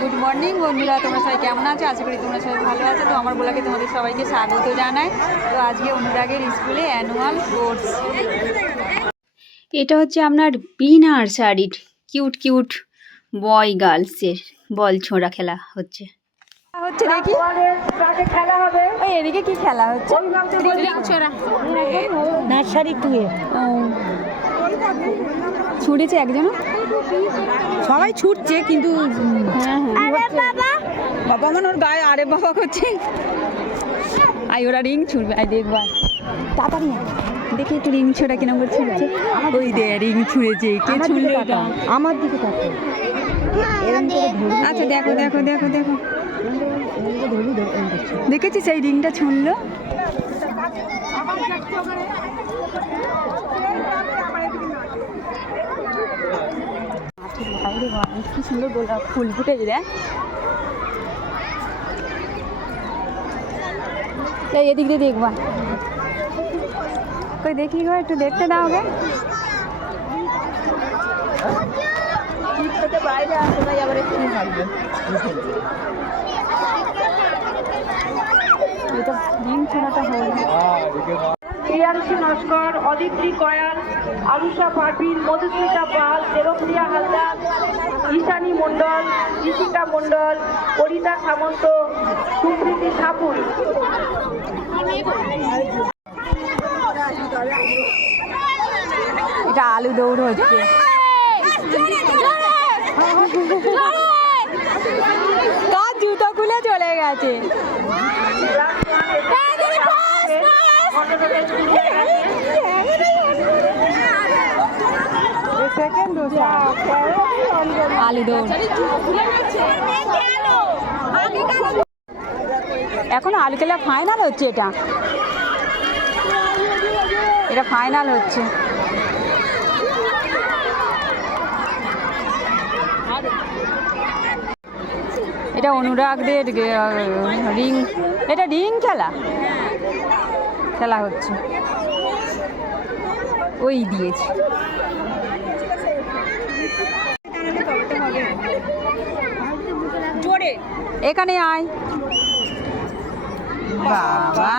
Good morning বন্ধুরা, তোমরা সবাই কেমন আছো? আশা করি তোমরা সবাই ভালো আছো। তো আমার ব্লগে তোমাদের সবাইকে স্বাগত জানাই। তো আজকে অনুরাগের স্কুলে অ্যানুয়াল স্পোর্টস। এটা হচ্ছে আপনার বি নার্সারির কিউট কিউট বয় গার্লসের বল ছোঁড়া খেলা হচ্ছে দেখি। ওই এদিকে কি খেলা হচ্ছে? নার্সারি 2 এ ছুটেছে একজন, সবাই ছুটছে কিন্তু বাবা আমার ওর গায়ে আরে বাবা করছে। আই ওরা রিং ছুটবে, আই দেখবা তাড়াতাড়ি দেখি একটু রিং ছোড়া কিনা করছে। ওই দে রিং ছুঁড়েছে, কে ছুঁড়লো এটা? আমার দিকে তাকাও। আচ্ছা দেখো দেখো দেখো দেখো, দেখেছি সেই রিংটা ছুঁড়লো। কি সুন্দর গোলাপ ফুল ফুটেছে দেখ। এদিক দিয়ে দেখবা, কই দেখি গো, একটু দেখতে দাও গে। বাইরে আসে ভাই, আবার একটু থাকবে। এটা ডিম ছোড়াটা হল। প্রিয়াংশী নস্কর, অদিতি কয়াল, আরুষা পারভিন, মধুস্মিতা পাল, দেবপ্রিয়া হালদার, ঈশানী মণ্ডল, ঋষিকা মণ্ডল, পরিতা সামন্ত, সুপ্রীতি ঠাকুর। এটা আলু দৌড় হচ্ছে। কার জুতো খুলে চলে গেছে। আলু দৌড় এখন আলু খেলা ফাইনাল হচ্ছে। এটা ফাইনাল হচ্ছে। এটা অনুরাগদের রিং, এটা রিং খেলা হচ্ছে। ওই দিয়েছে জোরে, এখানে আয় বাবা।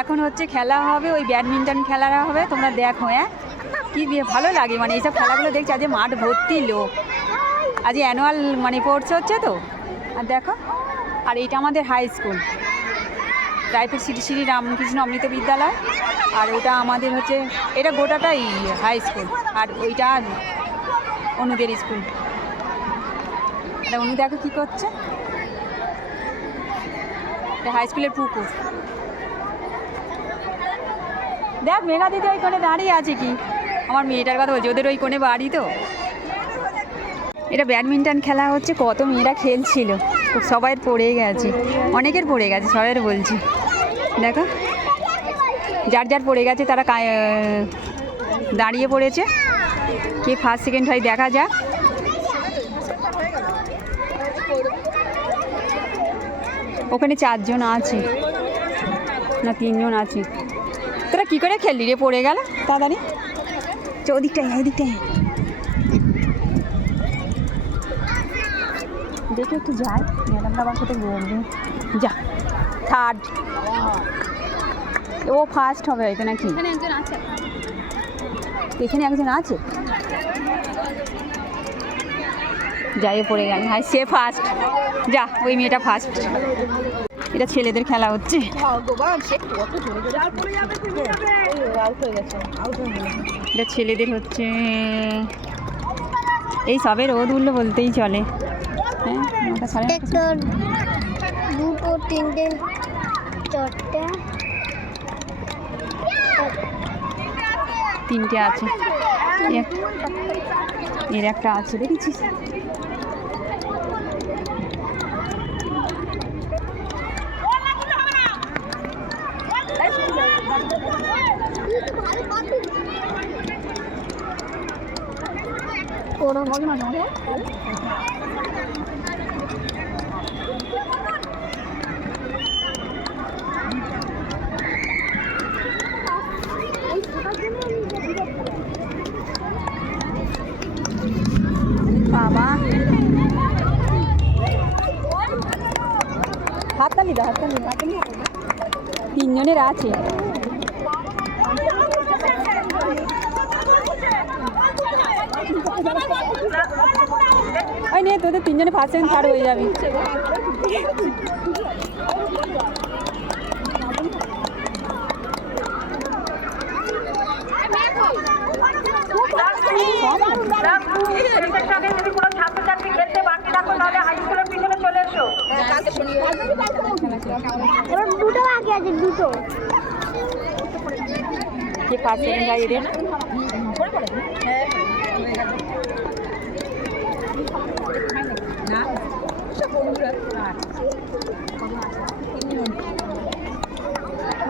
এখন হচ্ছে খেলা হবে, ওই ব্যাডমিন্টন খেলা হবে। তোমরা দেখো, কি ভালো লাগে মানে এইসব খেলাগুলো দেখছি। আজ মাঠ ভর্তি লোক, আজ অ্যানুয়াল মানে স্পোর্টস হচ্ছে তো। আর দেখো, আর এইটা আমাদের high school, Raipur city Shri Ramakrishna Amrita Vidyalaya. আর ওটা আমাদের হচ্ছে, এটা গোটাটাই হাই স্কুল। আর ওইটা অনুদের স্কুল। এটা অনু দেখো কী করছে, এটা হাই স্কুলের পুকুর। দেখ মেঘা দিদি ওই কোণে দাঁড়িয়ে আছে। কি আমার মেয়েটার কথা বলছে, ওদের ওই কোণে বাড়ি তো। এটা ব্যাডমিন্টন খেলা হচ্ছে, কত মেয়েরা খেলছিল, সবাই পড়ে গেছে, অনেকের পড়ে গেছে, সবাই বলছি। দেখো যার যার পড়ে গেছে তারা দাঁড়িয়ে পড়েছে। কে ফার্স্ট সেকেন্ড হয় দেখা যাক। ওখানে 4 জন আছে না 3 জন আছে। তোরা কী করে খেললি রে, পড়ে গেল তাড়াতাড়ি। ওদিকটাই এদিকটাই দেখে একটু যাই, ম্যাডামরা আমার সাথে বলবে। যা থার্ড, ও ফার্স্ট হবে হয়তো নাকি? এখানে একজন আছে, যাই পড়ে গেল। হ্যাঁ সে ফার্স্ট, যা ওই মেয়েটা ফার্স্ট। এটা ছেলেদের খেলা হচ্ছে। এটা ছেলেদের হচ্ছে, এই সবে রোদ উঠলো বলতেই চলে। হ্যাঁ 2 3 3টে আছে, এর একটা আছে দেখেছিস। বাবা তিনজনের আছে। ওই নে তোদের তিনজনে ফার্স্ট সেকেন্ড থার্ড হয়ে যাবে। যদি কোনো ছাত্রছাত্রী খেলতে বাকি থাকো তাহলে হাই স্কুলের পিছনে চলে এসো। দুটো বাকি আছে, দুটো। কে ফার্স্ট সেকেন্ড হয় এদের?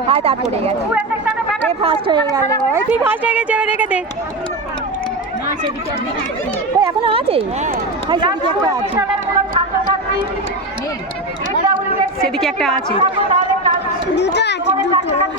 হায় তার পড়ে গেছে, এ ফার্স্ট হয়ে গেল। ওই তুই ফার্স্ট হয়ে গেছে, রেখে দে। ওই এখনো আছে, হাই সেদিকে একটা আছে, সেদিকে একটা আছে। দুটো আছে, দুটো।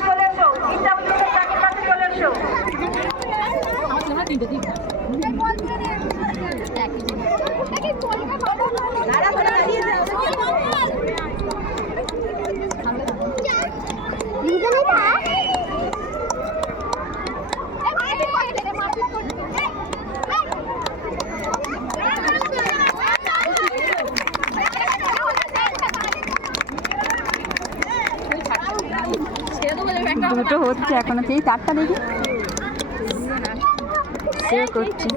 দুটো হচ্ছে এখনো, সেই তারটা দেখি সে করছি।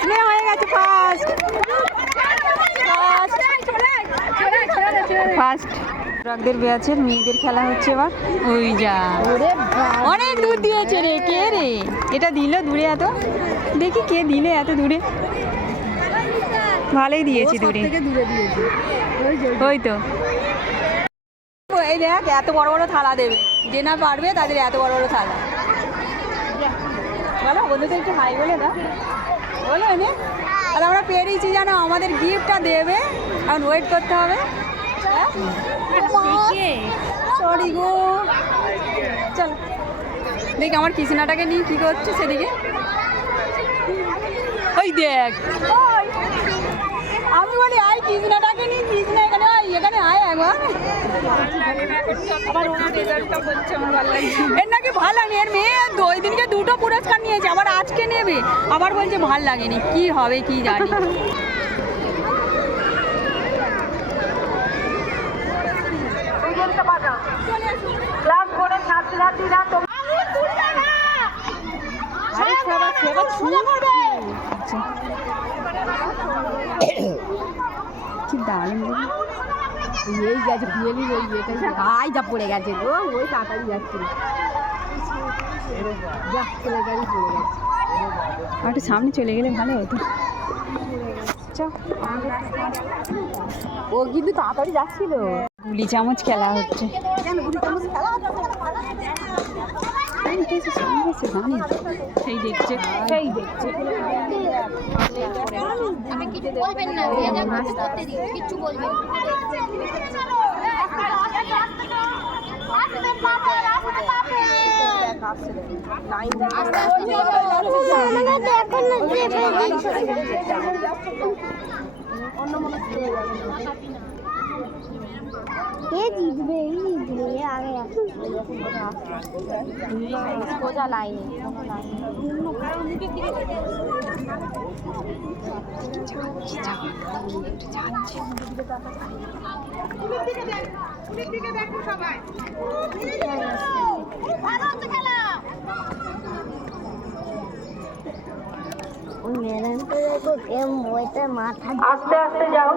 স্নেহ হয়ে গেছে ফার্স্ট, ফার্স্ট। রাগদের ব্যাচের মেয়েদের খেলা হচ্ছে এবার। ওই যা অনেক দূর দিয়েছে রে, কে রে এটা দিল দূরে এত? দেখি কে দিলে এত দূরে, ভালোই দিয়েছি দূরে। ওই তো এই দেখ এত বড় বড় থালা দেবে, যে না পারবে তাদের এত বড় বড় থালা। বলো বন্ধুদের একটু হাই বলে দাও, বলো এনে। আর আমরা পেরিয়েছি জানো, আমাদের গিফটটা দেবে, এখন ওয়েট করতে হবে। সরি গো, চল দেখ আমার কৃষ্ণাটাকে নিয়ে কী করছে সেদিকে। ওই দেখ, আমি বলি আয় কৃষ্ণাটাকে নিয়ে, কৃষ্ণা এখানে আয়, এখানে আয় একবার। এর নাকি ভালো লাগেনি, এর মেয়ে ওই দিনকে দুটো পুরস্কার নিয়েছে, আবার আজকে নেবে, আবার বলছে ভাল লাগেনি। কি হবে কি জানি। ক্লাস করে ছাত্রছাত্রীরা কি দারুণ, এই গেছে ফুয়েলি, ওই গাই যা পড়ে গেছে গো, ওই তাড়াতাড়ি যাচ্ছে, যা চলে গাড়ি পড়ে গেছে। আর একটু সামনে চলে গেলে ভালো হতো। ও কিন্তু তাড়াতাড়ি যাচ্ছিল। গুলি চামচ খেলা হচ্ছে, সেই দেখছে, সেই দেখছে। বলবেন না, করতে দিন, কিচ্ছু বলবেন। সোজা লাইনে আস্তে আস্তে যাও।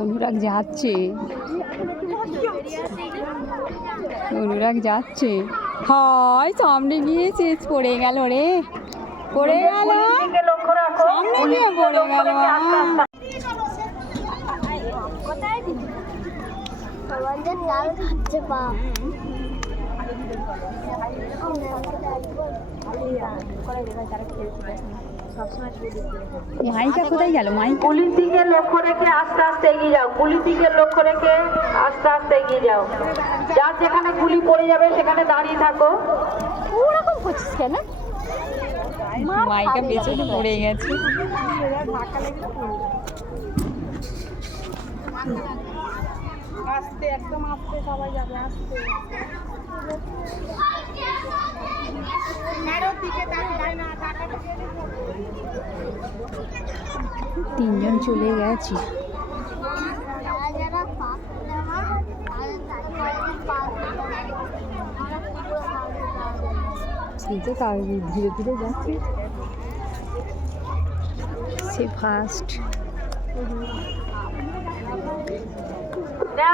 অনুরাগ যাচ্ছে, অনুরাগ যাচ্ছে। হয় সামনে গিয়েছে, পড়ে গেল রে, পড়ে গেল, সামনে গিয়ে পড়ে গেল। মাইকা কোথায় গেল? মাইকা পুলিশ দিকে লক্ষ্য রেখে আস্তে আস্তে এগিয়ে যাও। পুলিশ দিকে লক্ষ্য রেখে আস্তে আস্তে এগিয়ে যাও। যার যেখানে গুলি পড়ে যাবে সেখানে দাঁড়িয়ে থাকো। ওরকম করছিস কেন? মাইকা পেছনে পড়ে গেছে। আস্তে একদম আস্তে সবাই যাবে আস্তে। তিনজন চলে গেছি। যারা পাস নেওয়া আর পাস তো তার ধীরে ধীরে যাচ্ছে। সে ফার্স্ট।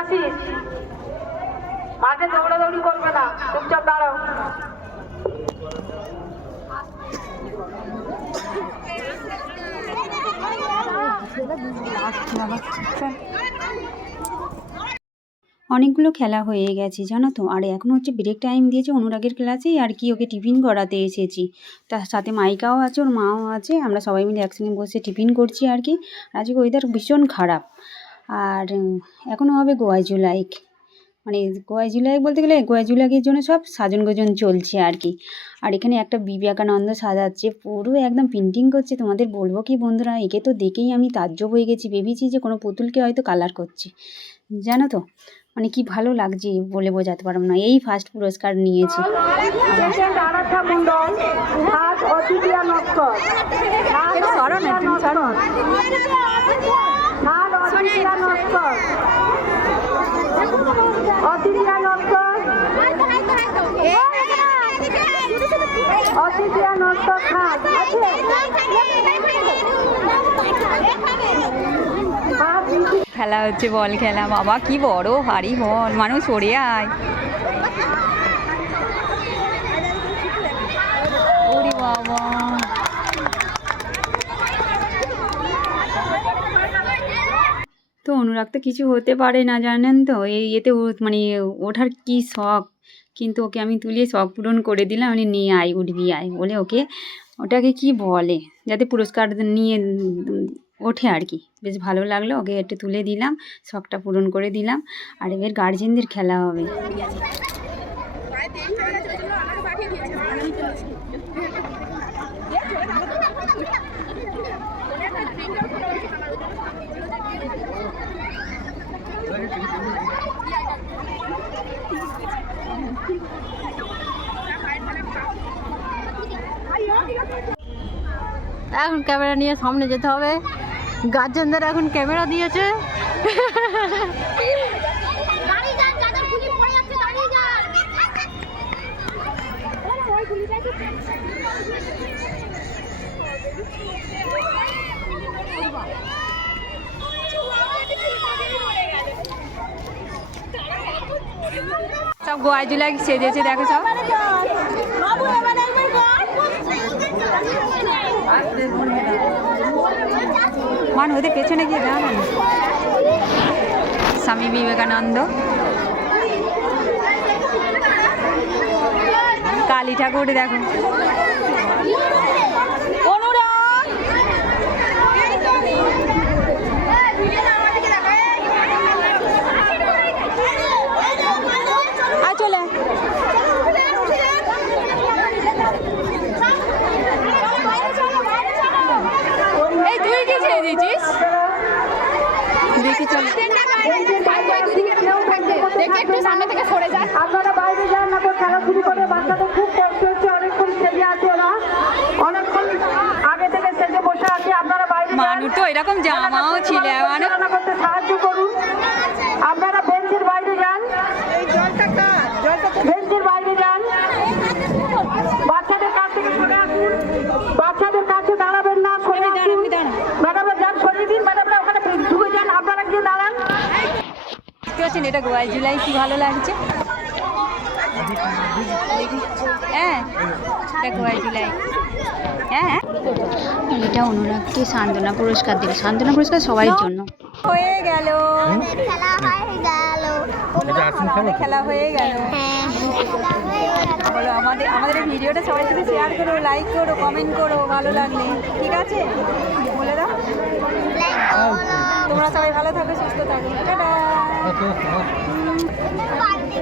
আসিস মাঠে দৌড়াদৌড়ি করবে না, চুপচাপ দাঁড়াও। অনেকগুলো খেলা হয়ে গেছে জানো তো। আর এখন হচ্ছে ব্রেক টাইম দিয়েছে অনুরাগের ক্লাসেই আর কি, ওকে টিফিন করাতে এসেছি। তার সাথে মাইকাও আছে, ওর মাও আছে, আমরা সবাই মিলে একসঙ্গে বসে টিফিন করছি আর কি। আজকে ওয়েদার ভীষণ খারাপ। আর এখনও হবে গোয়াজু লাইক, মানে গোয়াজু লাইক বলতে গেলে গোয়াজু লাইকের জন্য সব সাজন গোজন চলছে আর কি। আর এখানে একটা বিবেকানন্দ সাজাচ্ছে, পুরো একদম পেন্টিং করছে। তোমাদের বলবো কি বন্ধুরা, একে তো দেখেই আমি তাজ্জব হয়ে গেছি, ভেবেছি যে কোনো পুতুলকে হয়তো কালার করছে, জানো তো। মানে কি ভালো লাগছে বলে বোঝাতে পারবো না। এই ফার্স্ট পুরস্কার নিয়েছি। আরাধ্যা মণ্ডল, হাত অতিথিয়া নস্কর, সরো না, তুমি সরো। হাত অতিথিয়া নস্কর, অতিথিয়া নস্কর, অতিথিয়া নস্কর খাত খেলা হচ্ছে বল খেলা। বাবা কি বড় ভারী বল, মানুষ সরে আয়। ওরে বাবা, তো অনুরাগ তো কিছু হতে পারে না জানেন তো। এই এতে মানে ওঠার কি শখ, কিন্তু ওকে আমি তুলিয়ে শখ পূরণ করে দিলাম। আমি নিয়ে আয়, উঠবি আয় বলে ওকে, ওটাকে কি বলে, যাতে পুরস্কার নিয়ে ওঠে আর কি। বেশ ভালো লাগলো, ওকে একটু তুলে দিলাম, শখটা পূরণ করে দিলাম। আর এবার গার্জেনদের খেলা হবে। এখন ক্যামেরা নিয়ে সামনে যেতে হবে। গার্জেনদের এখন ক্যামেরা দিয়েছে। সব গোয়াজু লাইক সেজেছে, দেখো সব। মান ওদের পেছনে গিয়ে দাঁড়ান। স্বামী বিবেকানন্দ, কালী ঠাকুর দেখো। চলে এই তুই কি ছেড়ে দিয়েছিস? দেখি চল, আপনারা বাইরে যান না তো, খেলা শুরু করে। বাচ্চাদের খুব কষ্ট হচ্ছে, অনেকক্ষণ সেজে আছে ওরা, অনেকক্ষণ আগে থেকে সেজে বসে আছে। আপনারা বাইরে মানুষ তো এরকম জামাও ছিল, মানে রান্না করতে সাহায্য করুন। আপনারা বেঞ্চের বাইরে যান, বেঞ্চের বাইরে যান। বাচ্চাদের কাছ থেকে সরে আসুন, বাচ্চাদের কাছে দাঁড়াবেন না, সরে আসুন। ম্যাডামরা যান, সরিয়ে দিন। ম্যাডামরা ওখানে ঢুকে যান, আপনারা গিয়ে দাঁড়ান। দেখতে পাচ্ছেন এটা গোয়াজু লাইক, কি ভালো লাগছে। হ্যাঁ এটা গোয়াজু লাইক। হ্যাঁ এটা অনুরাগকে সান্ত্বনা পুরস্কার দিল। সান্ত্বনা পুরস্কার সবাই জন্য। হয়ে গেল, খেলা হয়ে গেল। আমাদের খেলা হয়ে গেল। হ্যাঁ, খেলা হয়ে গেল। বলো আমাদের এই ভিডিওটা সবাই সাথে শেয়ার করো, লাইক করো, কমেন্ট করো ভালো লাগলে, ঠিক আছে? বলে দাও। লাইক করো। তোমরা সবাই ভালো থাকো, সুস্থ থাকো, টাটা। বাড়িতে